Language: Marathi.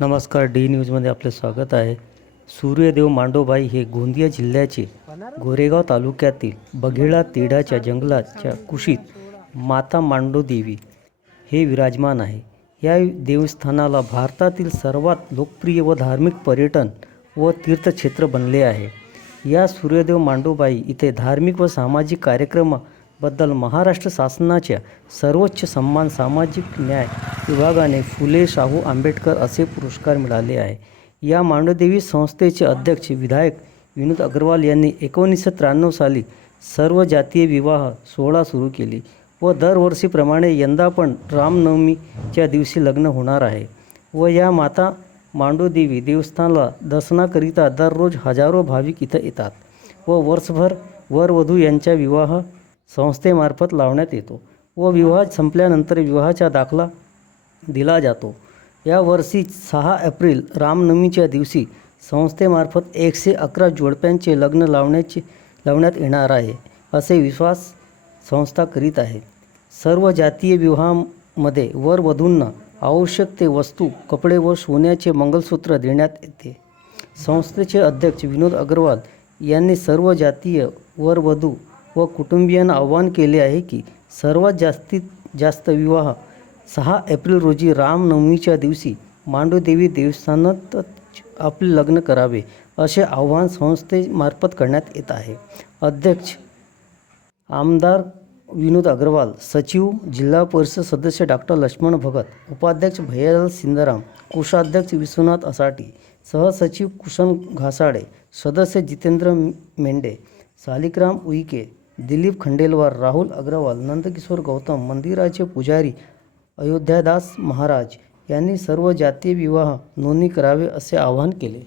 नमस्कार डी न्यूजमध्ये आपले स्वागत आहे. सूर्यदेव मांडोबाई हे गोंदिया जिल्ह्याचे गोरेगाव तालुक्यातील बघेळा तेढाच्या जंगलाच्या कुशीत माता मांडोदेवी हे विराजमान आहे. या देवस्थानाला भारतातील सर्वात लोकप्रिय व धार्मिक पर्यटन व तीर्थक्षेत्र बनले आहे. या सूर्यदेव मांडोबाई इथे धार्मिक व सामाजिक बद्दल महाराष्ट्र शासनाच्या सर्वोच्च सन्मान सामाजिक न्याय विभागाने फुले शाहू आंबेडकर असे पुरस्कार मिळाले आहे. या मांडोदेवी संस्थेचे अध्यक्ष विधायक विनोद अग्रवाल यांनी एकोणीसशे त्र्याण्णव साली सर्व जातीय विवाह सोहळा सुरू केली व दरवर्षीप्रमाणे यंदा पण रामनवमीच्या दिवशी लग्न होणार आहे व या माता मांडोदेवी देवस्थानाला दर्शनाकरिता दररोज हजारो भाविक इथं येतात व वर्षभर वरवधू यांच्या विवाह संस्थेमार्फत लावण्यात येतो व विवाह संपल्यानंतर विवाहाचा दाखला दिला जातो. यावर्षी सहा एप्रिल रामनवमीच्या दिवशी संस्थेमार्फत एकशे अकरा जोडप्यांचे लग्न लावण्याचे लावण्यात येणार आहे असे विश्वास संस्था करीत आहे. सर्व जातीय विवाहामध्ये वर वधूंना आवश्यक ते वस्तू कपडे व सोन्याचे मंगलसूत्र देण्यात येते. संस्थेचे अध्यक्ष विनोद अग्रवाल यांनी सर्व जातीय वर वधू व कुटुंबियांना आवाहन केले आहे की सर्वात जास्तीत जास्त विवाह सहा एप्रिल रोजी रामनवमीच्या दिवशी मांडोदेवी देवस्थानातच आपले लग्न करावे असे आव्हान संस्थेमार्फत करण्यात येत आहे. अध्यक्ष आमदार विनोद अग्रवाल सचिव जिल्हा परिषद सदस्य डॉक्टर लक्ष्मण भगत उपाध्यक्ष भैयालाल सिंधाराम कोषाध्यक्ष विश्वनाथ असाटी सहसचिव कुशन घासाडे सदस्य जितेंद्र मेंढे सालिकराम उईके दिलीप खंडेलवार राहुल अग्रवाल नंदकिशोर गौतम मंदिराचे पुजारी अयोध्यादास महाराज यांनी सर्व जातीय विवाह नोंदणी करावे असे आवाहन केले.